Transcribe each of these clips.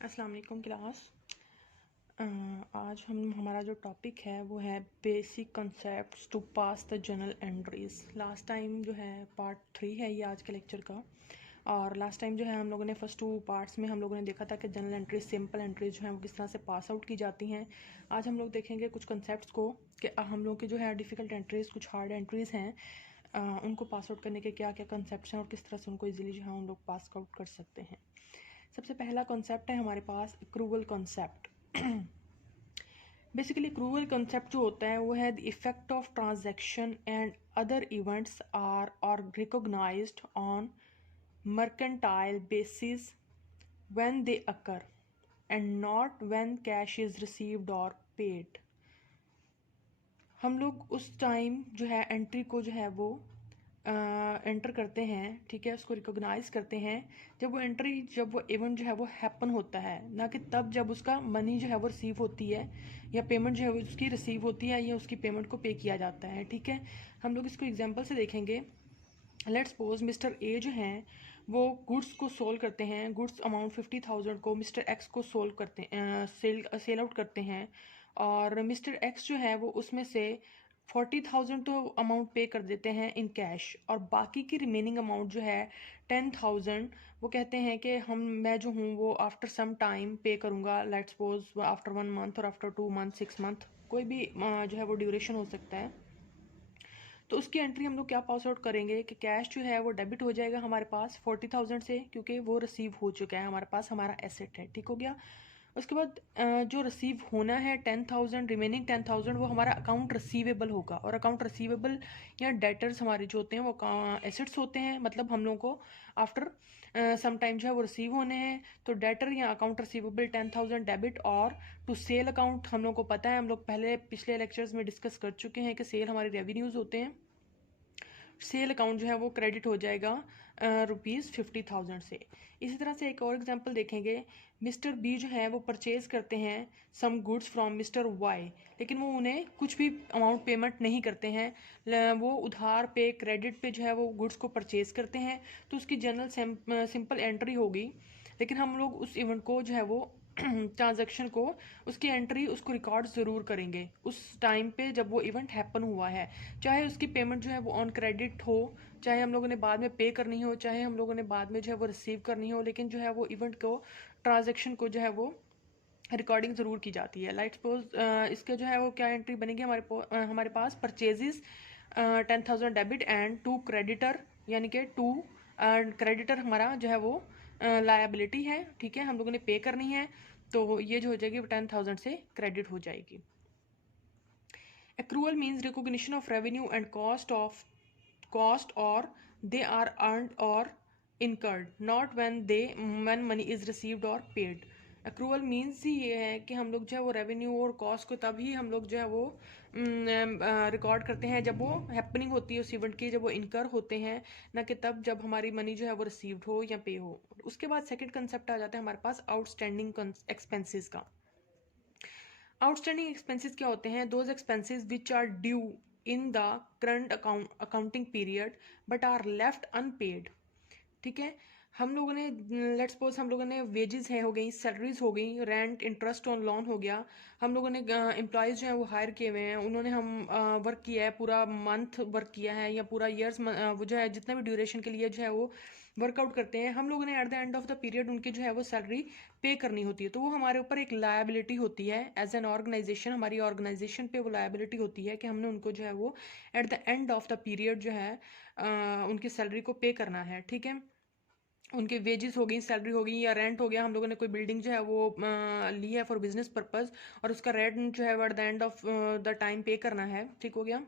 अस्सलाम वालेकुम क्लास। आज हमारा जो टॉपिक है वो है basic concepts to pass the journal entries. Last time जो है पार्ट 3 है ये आज के लेक्चर का। और लास्ट टाइम जो है हम लोगों ने फर्स्ट 2 पार्ट्स में हम लोगों ने देखा था कि जनरल एंट्रीज, सिंपल एंट्रीज जो हैं वो किस तरह से पास आउट की जाती हैं। आज हम लोग देखेंगे कुछ कॉन्सेप्ट्स को कि हम लोग की जो है डिफ़िकल्ट एंट्रीज, कुछ हार्ड एंट्रीज हैं, उनको पास आउट करने के क्या क्या कॉन्सेप्ट्स हैं और किस तरह से उनको ईजिली जो है हम लोग पास आउट कर सकते हैं। सबसे पहला कॉन्सेप्ट है हमारे पास accrual concept. Basically accrual concept जो होता है वो है the effect of transaction and other events are recognised on mercantile basis when they occur and not when cash is received or paid। हम लोग उस टाइम जो है एंट्री को जो है वो एंटर करते हैं, ठीक है, उसको रिकॉग्नाइज करते हैं जब वो इवेंट जो है वो हैपन होता है, ना कि तब जब उसका मनी जो है वो रिसीव होती है या पेमेंट जो है वो उसकी रिसीव होती है या उसकी पेमेंट को पे किया जाता है। ठीक है, हम लोग इसको एग्जांपल से देखेंगे। लेट्स सपोज मिस्टर ए जो हैं वो गुड्स को सोल्व करते हैं, गुड्स अमाउंट 50,000 को मिस्टर एक्स को सोल्व करते हैं, सेल आउट करते हैं। और मिस्टर एक्स जो है वो उसमें से 40,000 तो अमाउंट पे कर देते हैं इन कैश, और बाकी की रिमेनिंग अमाउंट जो है 10,000 वो कहते हैं कि मैं जो हूँ वो आफ्टर सम टाइम पे करूँगा। लेट्स सपोज आफ्टर 1 मंथ और आफ्टर 2 मंथ, 6 मंथ, कोई भी जो है वो ड्यूरेशन हो सकता है। तो उसकी एंट्री हम लोग क्या पास आउट करेंगे कि कैश जो है वो डेबिट हो जाएगा हमारे पास 40,000 से, क्योंकि वो रिसीव हो चुका है हमारे पास, हमारा एसेट है। ठीक हो गया। उसके बाद जो रिसीव होना है 10,000, रिमेनिंग 10,000 वो हमारा अकाउंट रिसीवेबल होगा। और अकाउंट रिसीवेबल या डेटर्स हमारे जो होते हैं वो एसेट्स होते हैं, मतलब हम लोगों को आफ्टर सम टाइम जो है वो रिसीव होने हैं। तो डेटर या अकाउंट रिसीवेबल 10,000 डेबिट। और टू सेल अकाउंट हम लोग को पता है, हम लोग पहले पिछले लेक्चर्स में डिस्कस कर चुके हैं कि सेल हमारे रेवेन्यूज होते हैं। सेल अकाउंट जो है वो क्रेडिट हो जाएगा ₹50,000 से। इसी तरह से एक और एग्जांपल देखेंगे। मिस्टर बी जो है वो परचेज करते हैं some goods from mister Y, लेकिन वो उन्हें कुछ भी अमाउंट पेमेंट नहीं करते हैं, वो उधार पे, क्रेडिट पे जो है वो गुड्स को परचेज करते हैं। तो उसकी जनरल सिंपल एंट्री होगी, लेकिन हम लोग उस इवेंट को जो है वो ट्रांजैक्शन को, उसकी एंट्री, उसको रिकॉर्ड ज़रूर करेंगे उस टाइम पे जब वो इवेंट हैपन हुआ है। चाहे उसकी पेमेंट जो है वो ऑन क्रेडिट हो, चाहे हम लोगों ने बाद में पे करनी हो, चाहे हम लोगों ने बाद में जो है वो रिसीव करनी हो, लेकिन जो है वो इवेंट को, ट्रांजैक्शन को जो है वो रिकॉर्डिंग ज़रूर की जाती है। लाइक सपोज इसके जो है वो क्या एंट्री बनेगी हमारे पास purchases 10,000 debit and to creditor, यानी कि टू क्रेडिटर हमारा जो है वो लायबिलिटी है। ठीक है, हम लोगों ने पे करनी है, तो ये जो हो जाएगी 10,000 से क्रेडिट हो जाएगी। Accrual means recognition of revenue and cost or they are earned or incurred, not when money is received or paid। Accrual means ही ये है कि हम लोग जो है वो रेवेन्यू और कॉस्ट को तभी हम लोग जो है वो रिकॉर्ड करते हैं जब वो हैपनिंग होती है उस इवेंट की, जब वो इनकर होते हैं, ना कि तब जब हमारी मनी जो है वो रिसीव्ड हो या पे हो। उसके बाद सेकंड कंसेप्ट आ जाता है हमारे पास आउटस्टैंडिंग एक्सपेंसेस का। आउटस्टैंडिंग एक्सपेंसेस क्या होते हैं? Those expenses which are due in the current accounting period but are left unpaid. ठीक है, हम लोगों ने, लेट्स सपोज हम लोगों ने वेजेस है हो गई, सैलरीज हो गई, रेंट, इंटरेस्ट ऑन लोन हो गया। हम लोगों ने एम्प्लॉयज़ जो है वो हायर किए हुए हैं, उन्होंने हम वर्क किया है, पूरा मंथ वर्क किया है या पूरा ईयर्स वो जो है जितना भी ड्यूरेशन के लिए जो है वो वर्कआउट करते हैं। हम लोगों ने at the end of the period उनकी जो है वो सैलरी पे करनी होती है, तो वो हमारे ऊपर एक लायबिलिटी होती है एज एन ऑर्गेनाइजेशन। हमारी ऑर्गेनाइजेशन पे वो लायबिलिटी होती है कि हमने उनको जो है वो at the end of the period जो है उनकी सैलरी को पे करना है। ठीक है, उनके वेजेस हो गई, सैलरी हो गई, या रेंट हो गया, हम लोगों ने कोई बिल्डिंग जो है वो ली है फॉर बिजनेस पर्पज और उसका रेंट जो है at the end of the time पे करना है। ठीक हो गया,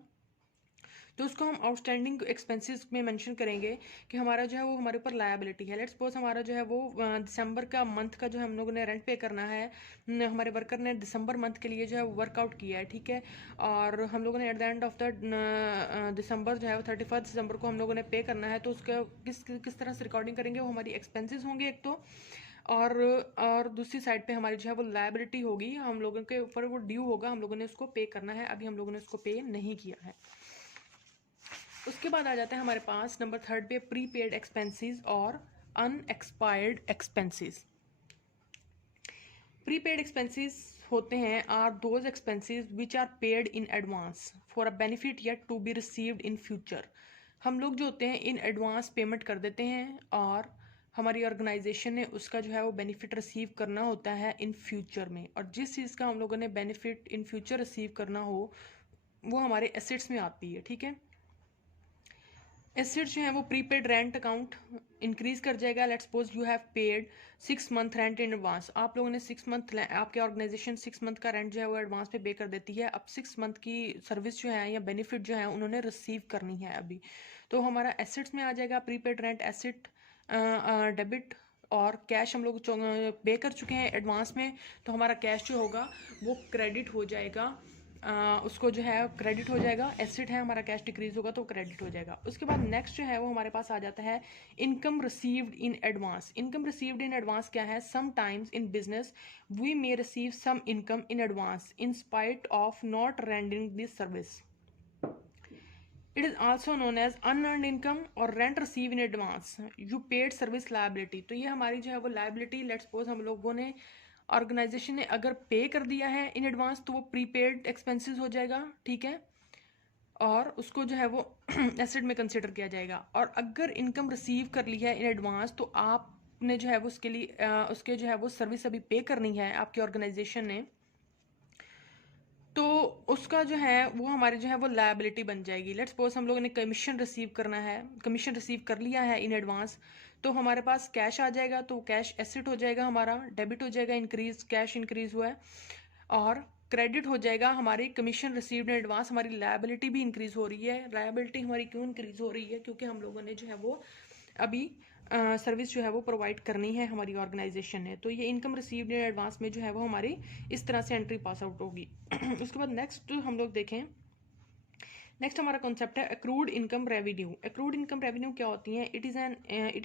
तो उसको हम आउटस्टैंडिंग एक्सपेंसेस में मेंशन करेंगे कि हमारा जो है वो हमारे ऊपर लायबिलिटी है। लेट्स सपोज हमारा जो है वो दिसंबर का मंथ का जो हम लोगों ने रेंट पे करना है, हमारे वर्कर ने दिसंबर मंथ के लिए जो है वो वर्कआउट किया है। ठीक है, और हम लोगों ने at the end of the दिसंबर जो है वो 31 दिसंबर को हम लोगों ने पे करना है, तो उसका किस तरह से रिकॉर्डिंग करेंगे? वो हमारी एक्सपेंसेस होंगे एक तो, और दूसरी साइड पे हमारी जो है वो लायबिलिटी होगी, हम लोगों के ऊपर वो ड्यू होगा, हम लोगों ने उसको पे करना है, अभी हम लोगों ने उसको पे नहीं किया है। उसके बाद आ जाता है हमारे पास नंबर 3 पे प्रीपेड एक्सपेंसेस और अनएक्सपायर्ड एक्सपेंसेस। प्रीपेड एक्सपेंसेस होते हैं are those expenses which are paid in advance for a benefit yet to be received in future. हम लोग जो होते हैं इन एडवांस पेमेंट कर देते हैं और हमारी ऑर्गेनाइजेशन ने उसका जो है वो बेनिफिट रिसीव करना होता है इन फ्यूचर में, और जिस चीज़ का हम लोगों ने बेनिफिट इन फ्यूचर रिसीव करना हो वो हमारे एसेट्स में आती है। ठीक है, एसेट्स जो है वो प्रीपेड रेंट अकाउंट इंक्रीज कर जाएगा। Let's suppose you have paid 6 month rent in advance. आप लोगों ने 6 मंथ, आपके ऑर्गेनाइजेशन 6 मंथ का रेंट जो है वो एडवांस पे कर देती है। अब 6 मंथ की सर्विस जो है या बेनिफिट जो है उन्होंने रिसीव करनी है अभी, तो हमारा एसेट्स में आ जाएगा प्रीपेड रेंट एसेट डेबिट, और कैश हम लोग पे कर चुके हैं एडवांस में, तो हमारा कैश जो होगा वो क्रेडिट हो जाएगा। उसको जो है क्रेडिट हो जाएगा, एसेट है हमारा, कैश डिक्रीज होगा तो क्रेडिट हो जाएगा। उसके बाद नेक्स्ट जो है वो हमारे पास आ जाता है income received in advance. Income received in advance क्या है? Sometimes in business we may receive some income in advance in spite of not rendering this service. It is also known as unearned income और rent receive in advance you paid service liability. तो ये हमारी जो है वो liability, let's suppose हम लोगों ने ऑर्गेनाइजेशन ने अगर पे कर दिया है इन एडवांस तो वो प्रीपेड एक्सपेंसेस हो जाएगा। ठीक है, और उसको जो है वो एसेट में कंसिडर किया जाएगा। और अगर इनकम रिसीव कर ली है इन एडवांस तो आपने जो है वो उसके लिए उसके जो है वो सर्विस अभी पे करनी है आपकी ऑर्गेनाइजेशन ने, तो उसका जो है वो हमारे जो है वो लायबिलिटी बन जाएगी। लेट्स सपोज हम लोगों ने कमीशन रिसीव करना है, कमीशन रिसीव कर लिया है इन एडवांस, तो हमारे पास कैश आ जाएगा, तो कैश एसेट हो जाएगा हमारा, डेबिट हो जाएगा, इंक्रीज कैश इंक्रीज हुआ है, और क्रेडिट हो जाएगा हमारी कमीशन रिसीव्ड इन एडवांस। हमारी लायबिलिटी भी इंक्रीज हो रही है। लायबिलिटी हमारी क्यों इंक्रीज हो रही है? क्योंकि हम लोगों ने जो है वो अभी सर्विस जो है वो प्रोवाइड करनी है हमारी ऑर्गेनाइजेशन ने। तो ये इनकम रिसीव्ड इन एडवांस में जो है वो हमारी इस तरह से एंट्री पास आउट होगी। उसके बाद नेक्स्ट हम लोग देखें, नेक्स्ट हमारा कॉन्सेप्ट है accrued income revenue. Accrued income revenue क्या होती है? It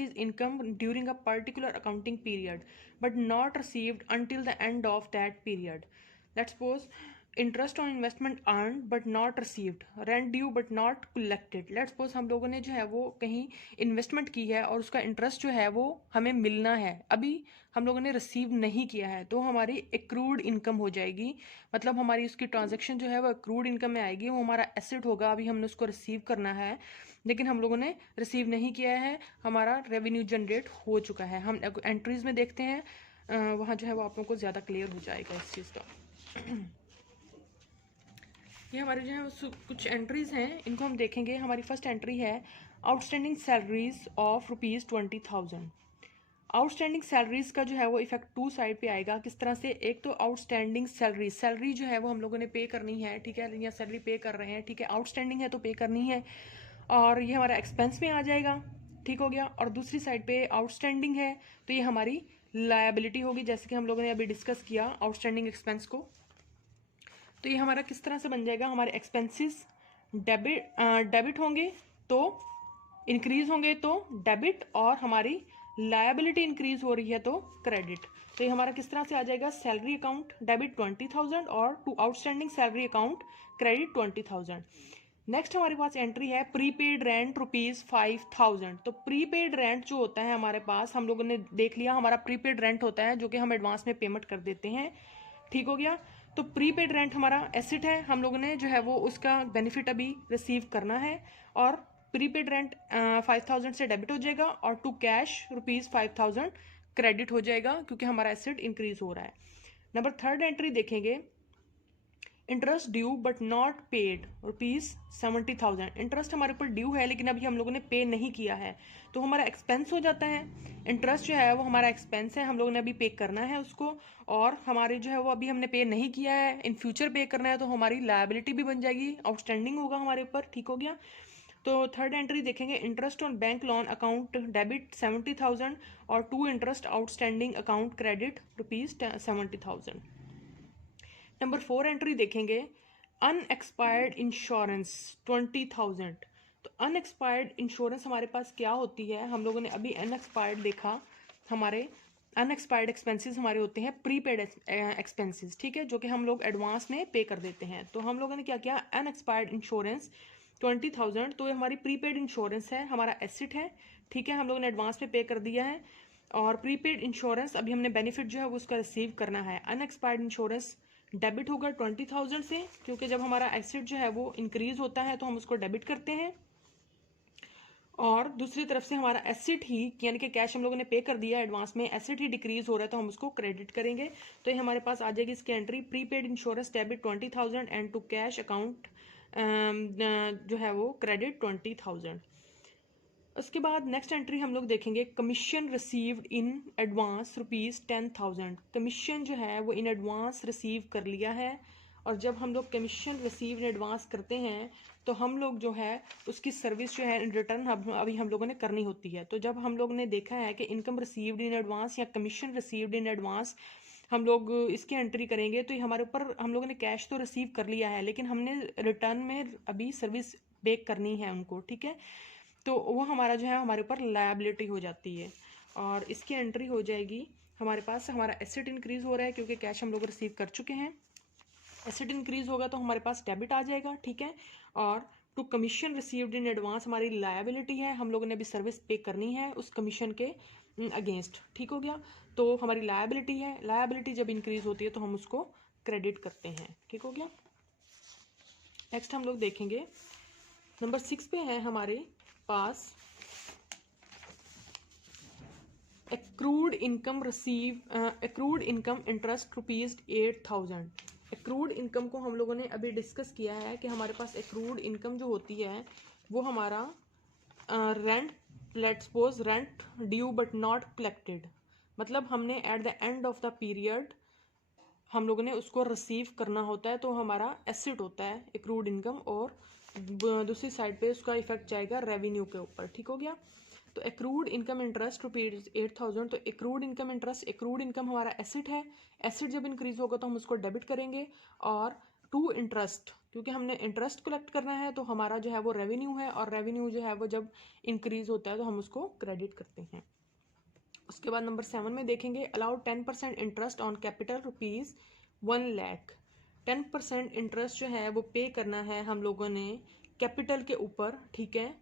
is income during a particular accounting period but not received until the end of that period. Let's suppose interest on investment earn but not received, rent due but not collected. Let's suppose हम लोगों ने जो है वो कहीं investment की है और उसका इंटरेस्ट जो है वो हमें मिलना है, अभी हम लोगों ने रिसीव नहीं किया है, तो हमारी एक्रूड इनकम हो जाएगी। मतलब हमारी उसकी ट्रांजैक्शन जो है वो एक्रूड इनकम में आएगी, वो हमारा एसेट होगा, अभी हमने उसको रिसीव करना है लेकिन हम लोगों ने रिसीव नहीं किया है, हमारा रेवेन्यू जनरेट हो चुका है। हम एंट्रीज में देखते हैं, वहाँ जो है वो आप लोगों को ज़्यादा क्लियर हो जाएगा इस चीज़ का। ये हमारे जो है कुछ एंट्रीज हैं, इनको हम देखेंगे। हमारी फर्स्ट एंट्री है outstanding salaries of ₹20,000। Outstanding salaries का जो है वो इफेक्ट टू साइड पे आएगा। किस तरह से? एक तो आउटस्टैंडिंग सैलरी जो है वो हम लोगों ने पे करनी है, ठीक है, या सैलरी पे कर रहे हैं, ठीक है, आउटस्टैंडिंग है तो पे करनी है, और ये हमारा एक्सपेंस में आ जाएगा, ठीक हो गया। और दूसरी साइड पे आउटस्टैंडिंग है तो ये हमारी लायबिलिटी होगी, जैसे कि हम लोगों ने अभी डिस्कस किया आउटस्टैंडिंग एक्सपेंस को। तो ये हमारा किस तरह से बन जाएगा? हमारे एक्सपेंसेस डेबिट होंगे तो इंक्रीज होंगे तो डेबिट, और हमारी लायबिलिटी इंक्रीज हो रही है तो क्रेडिट। तो ये हमारा किस तरह से आ जाएगा? सैलरी अकाउंट डेबिट 20,000 और to outstanding salary account credit 20,000। Next हमारे पास एंट्री है प्रीपेड रेंट ₹5,000। तो प्रीपेड रेंट जो होता है हमारे पास, हम लोगों ने देख लिया, हमारा प्रीपेड रेंट होता है जो कि हम एडवांस में पेमेंट कर देते हैं, ठीक हो गया। तो प्रीपेड रेंट हमारा एसेट है, हम लोगों ने जो है वो उसका बेनिफिट अभी रिसीव करना है, और प्रीपेड रेंट 5,000 से डेबिट हो जाएगा और टू कैश ₹5,000 क्रेडिट हो जाएगा क्योंकि हमारा एसेट इंक्रीज हो रहा है। नंबर थर्ड एंट्री देखेंगे, interest due but not paid ₹70,000। Interest हमारे ऊपर ड्यू है लेकिन अभी हम लोगों ने पे नहीं किया है, तो हमारा एक्सपेंस हो जाता है। इंटरेस्ट जो है वो हमारा एक्सपेंस है, हम लोगों ने अभी पे करना है उसको, और हमारे जो है वो अभी हमने पे नहीं किया है, इन फ्यूचर पे करना है, तो हमारी लायबिलिटी भी बन जाएगी, आउटस्टैंडिंग होगा हमारे ऊपर, ठीक हो गया। तो थर्ड एंट्री देखेंगे, interest on bank loan account debit 70,000 और to interest outstanding account credit ₹70,000। Number 4 entry देखेंगे, अनएक्सपायर्ड इंश्योरेंस 20,000। तो अनएक्सपायर्ड इंश्योरेंस हमारे पास क्या होती है? हम लोगों ने अभी अनएक्सपायर्ड देखा, हमारे अनएक्सपायर्ड एक्सपेंसेस हमारे होते हैं प्रीपेड एक्सपेंसेस, ठीक है, जो कि हम लोग एडवांस में पे कर देते हैं। तो हम लोगों ने क्या किया? अनएक्सपायर्ड इंश्योरेंस 20,000, तो ये हमारी प्रीपेड इंश्योरेंस है, हमारा एसेट है, ठीक है, हम लोगों ने एडवांस में पे कर दिया है, और प्रीपेड इंश्योरेंस अभी हमने बेनिफिट जो है वो उसका रिसीव करना है। अनएक्सपायर्ड इंश्योरेंस डेबिट होगा 20,000 से, क्योंकि जब हमारा एसेट जो है वो इंक्रीज होता है तो हम उसको डेबिट करते हैं। और दूसरी तरफ से हमारा एसेट ही, यानी कि कैश हम लोगों ने पे कर दिया एडवांस में, एसेट ही डिक्रीज हो रहा है तो हम उसको क्रेडिट करेंगे। तो ये हमारे पास आ जाएगी इसकी entry, prepaid insurance debit 20,000 and to cash account जो है वो क्रेडिट 20,000। उसके बाद नेक्स्ट एंट्री हम लोग देखेंगे, commission received in advance ₹10,000। Commission जो है वो इन एडवांस रिसीव कर लिया है, और जब हम लोग कमीशन रिसीव इन एडवांस करते हैं तो हम लोग जो है उसकी सर्विस जो है इन रिटर्न अभी हम लोगों ने करनी होती है। तो जब हम लोग ने देखा है कि इनकम रिसीव्ड इन एडवांस या कमीशन रिसीव्ड इन एडवांस हम लोग इसकी एंट्री करेंगे, तो ये हमारे ऊपर, हम लोगों ने कैश तो रिसीव कर लिया है लेकिन हमने रिटर्न में अभी सर्विस पे करनी है उनको, ठीक है। तो वो हमारा जो है हमारे ऊपर लायबिलिटी हो जाती है, और इसकी एंट्री हो जाएगी, हमारे पास हमारा एसेट इंक्रीज हो रहा है क्योंकि कैश हम लोग रिसीव कर चुके हैं। एसेट इंक्रीज होगा तो हमारे पास डेबिट आ जाएगा, ठीक है। और to commission received in advance हमारी लायबिलिटी है, हम लोगों ने अभी सर्विस पे करनी है उस कमीशन के अगेंस्ट, ठीक हो गया। तो हमारी लायबिलिटी है, लायबिलिटी जब इंक्रीज होती है तो हम उसको क्रेडिट करते हैं, ठीक हो गया। नेक्स्ट हम लोग देखेंगे नंबर 6 पे है हमारे पास accrued income interest ₹8,000। Accrued income को हम लोगों ने अभी डिस्कस किया है कि हमारे पास एक्रूड इनकम जो होती है वो हमारा rent, let's suppose rent due but not collected, मतलब हमने at the end of the period हम लोगों ने उसको रिसीव करना होता है, तो हमारा एसेट होता है एक्रूड इनकम, और दूसरी साइड पे उसका इफेक्ट जाएगा रेवेन्यू के ऊपर, ठीक हो गया। तो एक्रूड इनकम इंटरेस्ट ₹8,000, तो accrued income interest, accrued income हमारा एसेट है, एसेट जब इंक्रीज होगा तो हम उसको डेबिट करेंगे। और टू इंटरेस्ट, क्योंकि हमने इंटरेस्ट कलेक्ट करना है तो हमारा जो है वो रेवेन्यू है, और रेवेन्यू जो है वो जब इंक्रीज होता है तो हम उसको क्रेडिट करते हैं। उसके बाद नंबर 7 में देखेंगे, allowed 10% interest on capital ₹1 lakh. 10% interest जो है वो पे करना है हम लोगों ने कैपिटल के ऊपर, ठीक है।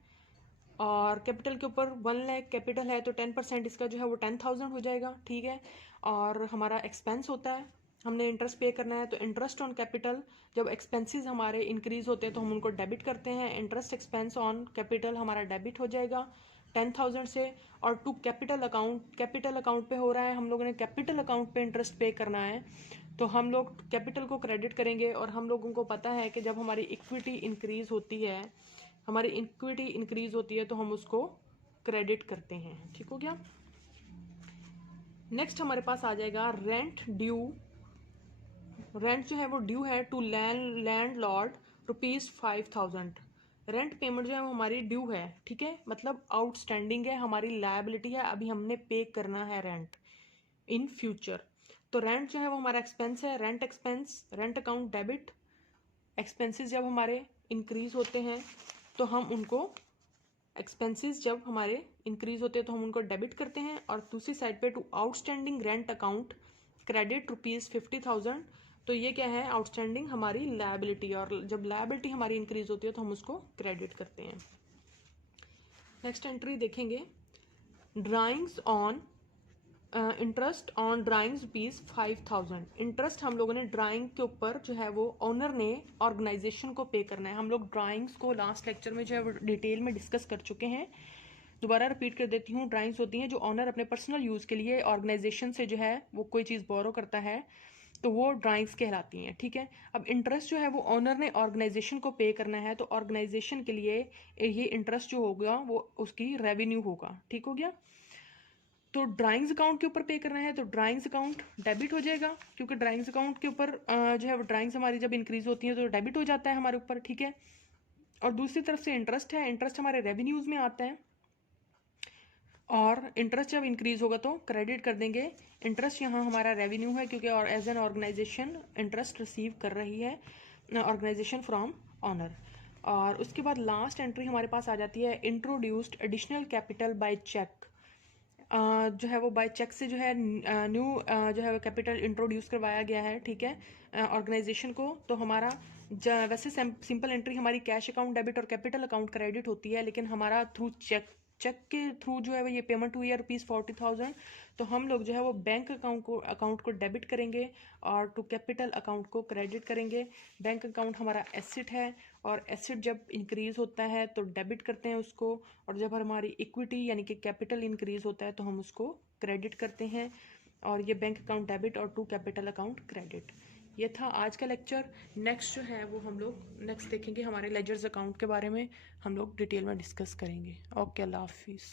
और कैपिटल के ऊपर 1 लाख कैपिटल है तो 10% इसका जो है वो 10,000 हो जाएगा, ठीक है। और हमारा एक्सपेंस होता है, हमने इंटरेस्ट पे करना है, तो इंटरेस्ट ऑन कैपिटल, जब एक्सपेंसेस हमारे इंक्रीज होते हैं तो हम उनको डेबिट करते हैं, इंटरेस्ट एक्सपेंस ऑन कैपिटल हमारा डेबिट हो जाएगा 10,000 से। और to capital account, capital account पे हो रहा है, हम लोगों ने कैपिटल अकाउंट पे इंटरेस्ट पे करना है तो हम लोग कैपिटल को क्रेडिट करेंगे। और हम लोगों को पता है कि जब हमारी इक्विटी इंक्रीज होती है, हमारी इक्विटी इंक्रीज होती है तो हम उसको क्रेडिट करते हैं, ठीक हो गया। नेक्स्ट हमारे पास आ जाएगा रेंट ड्यू, रेंट जो है वो ड्यू है टू लैंडलॉर्ड ₹5,000। रेंट पेमेंट जो है वो हमारी ड्यू है, ठीक है, मतलब आउटस्टैंडिंग है, हमारी लायबिलिटी है, अभी हमने पे करना है रेंट इन फ्यूचर। तो रेंट जो है वो हमारा एक्सपेंस है, rent expense, rent account debit. Expenses जब हमारे इंक्रीज होते हैं तो हम उनको, एक्सपेंसेस जब हमारे इंक्रीज होते हैं तो हम उनको डेबिट करते हैं। और दूसरी साइड पे to outstanding rent account credit ₹50,000, तो ये क्या है, आउटस्टैंडिंग हमारी लायबिलिटी, और जब लायबिलिटी हमारी इंक्रीज होती है तो हम उसको क्रेडिट करते हैं। नेक्स्ट एंट्री देखेंगे, drawings on interest on drawings ₹5,000। Interest हम लोगों ने ड्राइंग के ऊपर जो है वो ऑनर ने ऑर्गेनाइजेशन को पे करना है। हम लोग ड्राइंग्स को लास्ट लेक्चर में जो है वो डिटेल में डिस्कस कर चुके हैं, दोबारा रिपीट कर देती हूँ। ड्राइंग्स होती हैं जो ऑनर अपने पर्सनल यूज़ के लिए ऑर्गेनाइजेशन से जो है वो कोई चीज़ बोरो करता है, तो वो ड्राइंग्स कहलाती हैं, ठीक है। अब इंटरेस्ट जो है वो ऑनर ने ऑर्गेनाइजेशन को पे करना है, तो ऑर्गेनाइजेशन के लिए ये इंटरेस्ट जो होगा वो उसकी रेवेन्यू होगा, ठीक हो गया। तो ड्राइंग्स अकाउंट के ऊपर पे करना है तो ड्राइंग्स अकाउंट डेबिट हो जाएगा, क्योंकि ड्राइंग्स अकाउंट के ऊपर जो है वो ड्राइंग्स हमारी जब इंक्रीज होती है तो डेबिट हो जाता है हमारे ऊपर, ठीक है। और दूसरी तरफ से इंटरेस्ट है, इंटरेस्ट हमारे रेवेन्यूज में आता है, और इंटरेस्ट जब इंक्रीज होगा तो क्रेडिट कर देंगे। इंटरेस्ट यहाँ हमारा रेवेन्यू है, क्योंकि और as an organisation interest receive कर रही है ऑर्गेनाइजेशन फ्रॉम ऑनर। और उसके बाद लास्ट एंट्री हमारे पास आ जाती है, introduced additional capital by check. जो है वो बाय चेक से जो है न्यू जो है वो कैपिटल इंट्रोड्यूस करवाया गया है, ठीक है, ऑर्गेनाइजेशन को। तो हमारा वैसे सिंपल एंट्री हमारी कैश अकाउंट डेबिट और कैपिटल अकाउंट क्रेडिट होती है, लेकिन हमारा थ्रू चेक चेक के थ्रू जो है वो ये पेमेंट हुई है ₹40,000, तो हम लोग जो है वो बैंक अकाउंट को डेबिट करेंगे और टू कैपिटल अकाउंट को क्रेडिट करेंगे। बैंक अकाउंट हमारा एसेट है, और एसेट जब इंक्रीज़ होता है तो डेबिट करते हैं उसको, और जब हमारी इक्विटी यानी कि कैपिटल इंक्रीज़ होता है तो हम उसको क्रेडिट करते हैं। और ये बैंक अकाउंट डेबिट और टू कैपिटल अकाउंट क्रेडिट। ये था आज का लेक्चर। नेक्स्ट जो है वो हम लोग नेक्स्ट देखेंगे, हमारे लेजर्स अकाउंट के बारे में हम लोग डिटेल में डिस्कस करेंगे। ओके, अल्लाह हाफिज़।